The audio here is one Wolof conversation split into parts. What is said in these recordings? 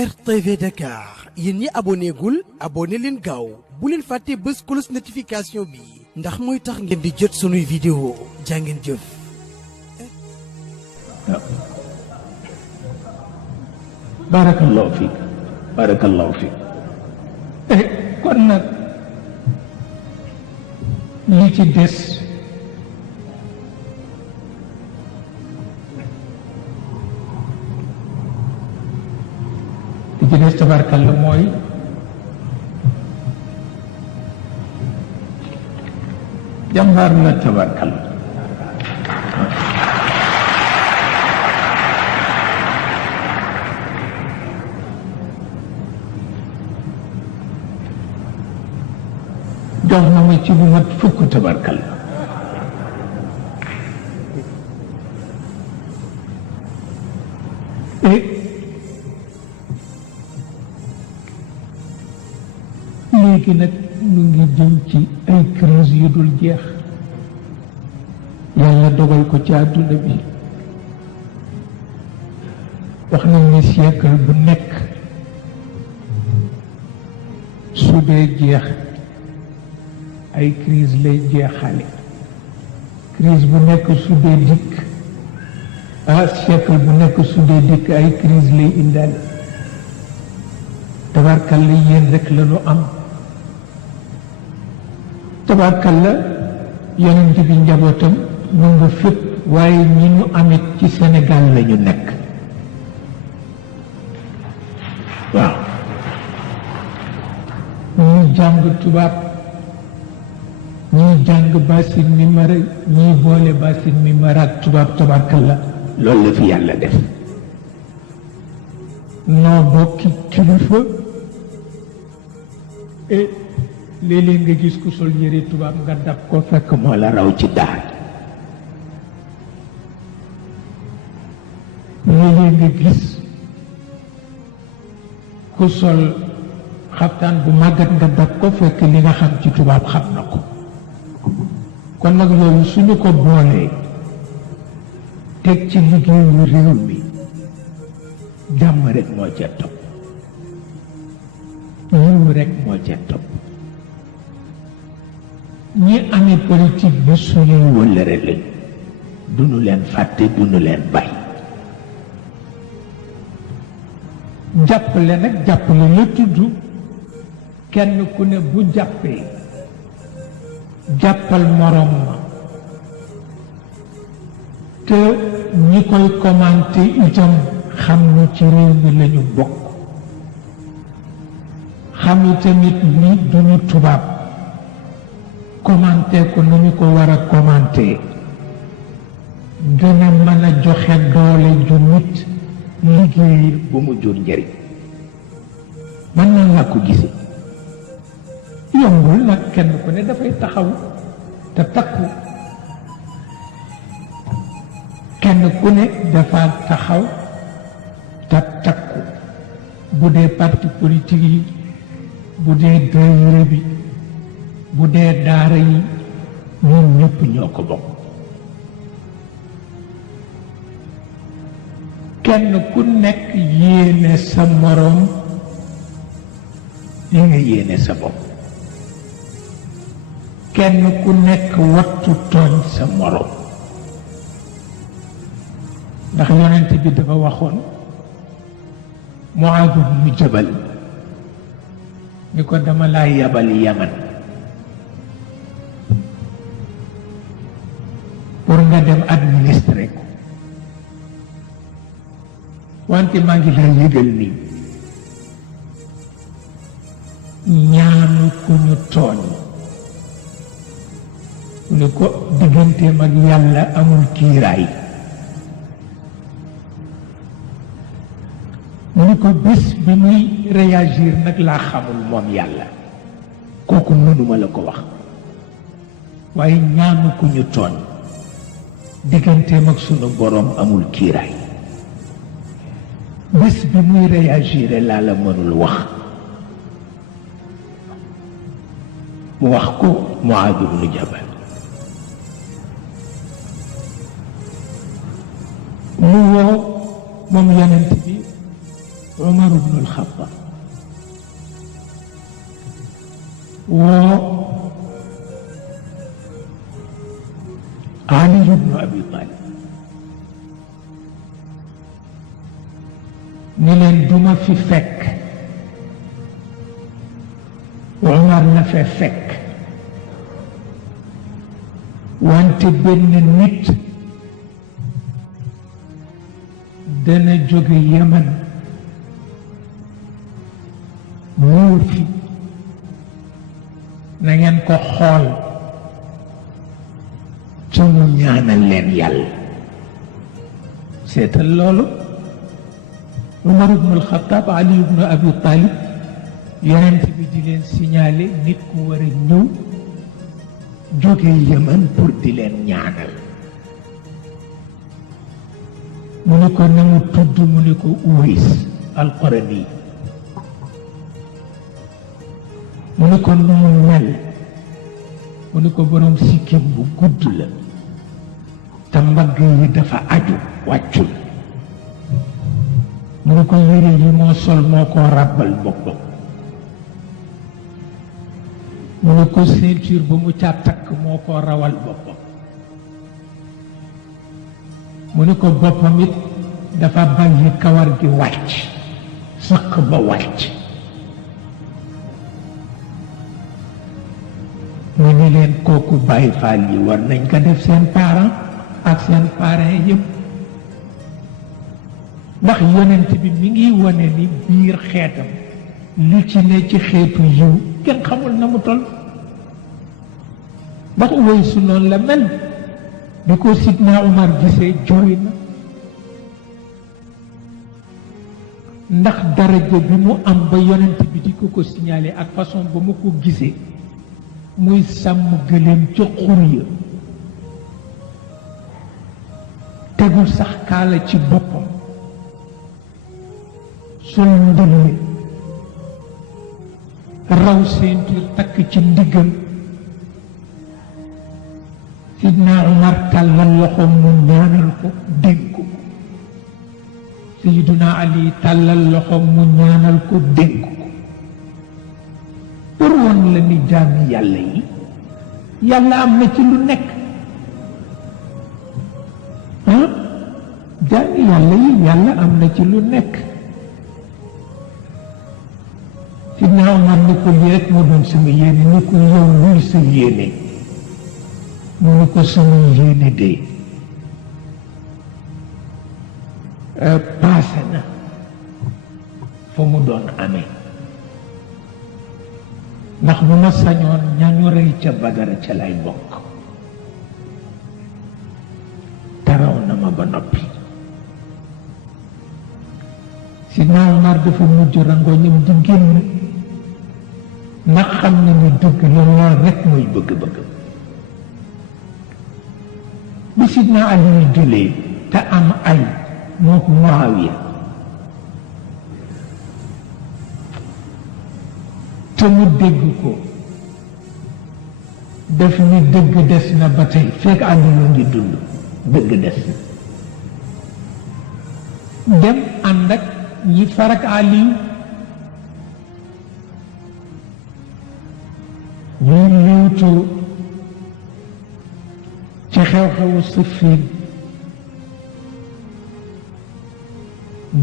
RTV Dakar yéen ñi abonné gul abonné leen gaaw bu leen fàtte bës cloche notification bi ndax mooy tax ngeen di jot sunuy vidéo jàngeen jëf. barakallahu fiik barakallahu fiik kon nag li ci des tabarkalla mooy jàmbaar la tabarkalla jox na ma ci bu mat fukk tabarkalla léegi nag ñu ngi jëm ci ay crise yu dul jeex yàlla dogal ko ci àdduna bi wax nañ ne siècle bu nekk su dee jeex ay crise lay jeexale crise bu nekk su dee dikk siècle bu nekk su dee dikk ay crise lay indaale tabarkalla yéen rek la ñu am tabarkalla yonent bi njabootam mu nga fépp waaye ñi ñu amit ci Sénégal la ñu nekk waaw ñii jàng tubaab ñii jàng basin mi mara ñii boole basin mi mara ak tubaab tabarkalla loolu la fi yàlla def noo bokki kilifa léeg-léeg nga gis ku sol yére tubaab nga dab ko fekk moo la raw ci daara léeg-léeg nga gis ku sol xaftaan bu màggat nga dab ko fekk li nga xam ci tubaab xam na ko kon nag yooyu suñu ko boolee teg ci liggéeyu réew mi jàmm rek moo ca topp yiw rek moo ca topp ñi amee politique bi suñuy wëllëre lañ duñu leen fàtte duñu leen bàyyi jàppale nag jàppale la tudd kenn ku ne bu jàppee jàppal morom ma te ñi koy commenté itam xam ni ci réew mi lañu bokk xam itamit ni duñu tubaab commenté ko nañu ko war a commenté gën a mën a joxe doole ju nit liggéey bu mu jur njëriñ man na laa ko gisee yombul nag kenn ku ne dafay taxaw te takku kenn ku ne dafa taxaw te takku bu dee parti politique yi bu dee daayira bi bu dee daara yi ñoom ñëpp ñoo ko bokk kenn ku nekk yéene sa moroom li nga yéene sa bopp kenn ku nekk wattu tooñ sa moroom ndax yonent bi dafa waxoon Muaad ibnu Jabal ni ko dama laa yabal Yaman pour nga dem administrer ko wante maa ngi lay yëgal nii ñaanu ku ñu tooñ ni ko digganteem ak yàlla amul kiiraay ni ko bés bi muy réagir nag laa xamul moom yàlla kooku mënuma la ko wax waaye ñaanu ku ñu tooñ digganteem ak sunu boroom amul kiiraay bés bi muy réagir laa la mënul wax mu wax ko Muaad ibnu Jabal mu woo moom yonent bi Umar ibn al-Khattab woo Ali ibn Abi Talib ni leen duma fi fekk Umar la fa fekk wante benn nit dana jóge Yaman ñëw fi na ngeen ko xool ca mu ñaanal leen yàlla seetal loolu Umar ibn al-Khattab Ali ibn Abi Talib yonent bi di leen signalé nit ku war a ñëw jóge Yaman pour di leen ñaanal mu ne ko na mu tudd mu ne ko Uways al-Qarani mu ne ko nu mu mel mu ne ko borom sikkim bu gudd la te mbagg yi dafa aju wàccul mu ne ko yére yi moo sol moo ko ràbbal boppam mu ne ko ceinture ba mu ca takk moo ko rawal boppam mu ne ko boppam it dafa bàyyi kawar gi wàcc sëq ba wàcc mu ne leen kooku Baay Faal yi war nañ ko def seen parent ak seen parrain yëpp ndax yonent bi mi ngi wane ni biir xeetam li ci ne ci xeetu yiw kenn xamul na mu toll ndax woy su noonu la mel bi ko Sidna Umar gisee jooy na ndax daraja bi mu am ba yonent bi di ko signalé ak façon ba mu ko gisee muy sàmm gëléem ca xur ya tegul sax kaala ci boppam sol ndëlle raw ceinture takk ci ndiggam Sidna Umar tàllal loxoom mu ñaanal ko dénk ko Sayyiduna Ali tàllal loxoom mu ñaanal ko dénk ko pour woon la ni jaami yàlla yi yàlla am na ci lu nekk jaami yàlla yi yàlla am na ci lu nekk Sidna Umar ni ko lii rek moo doon sama yéene ni ko yow luy sa yéene mu ni ko sama yéene de paase na fa mu doon amee ndax bu ma sañoon ñañu rey ca Badara ca lay bokk taraw na ma ba noppi Sidna Umar dafa mujj rangoñam di génn ndax xam na ni dëgg la lool rek mooy bëgg-bëgg bi Sidna Ali jëlee te am ay moo ko Muawiya te mu dégg ko def ni dëgg des na ba tey fekk àdduna ngi dund dëgg des na dem ànd ak ñi farak Aliyu ñuy liwtoo ci xew-xewu Siffin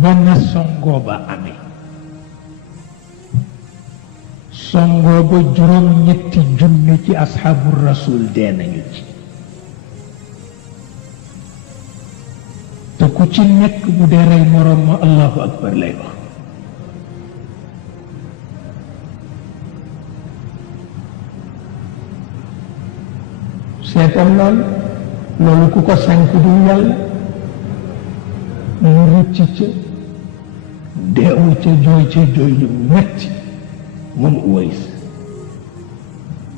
ba na songoo ba amee songoo ba juróom-ñetti junne ci asxaabu rasul dee nañu ci te ku ci nekk bu dee rey moroom ma allahu akbar lay wax seetal loolu ku ko sànk du yàlla mu rëcc ca deewu ca jooy yu metti moom Uways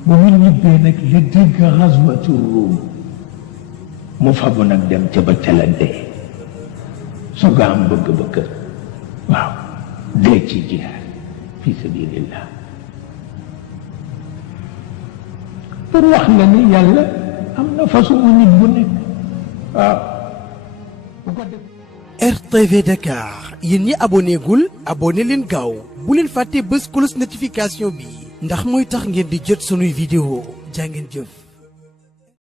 bu mu ñibbee nag la dégg xaswatu Ruum mu fabu nag dem ca ba ca la dee su ga am bëgg-bëgg waaw dee ci jihaad fi sabilillah pour wax la ni yàlla am na façon nit bu nekk waaw bu ko def RTV Dakar yéen ñi aboné gul aboné leen gaaw bu leen fàtte bës cloche notification bi ndax mooy tax ngeen di jot sunuy vidéo jaa ngeen jëf.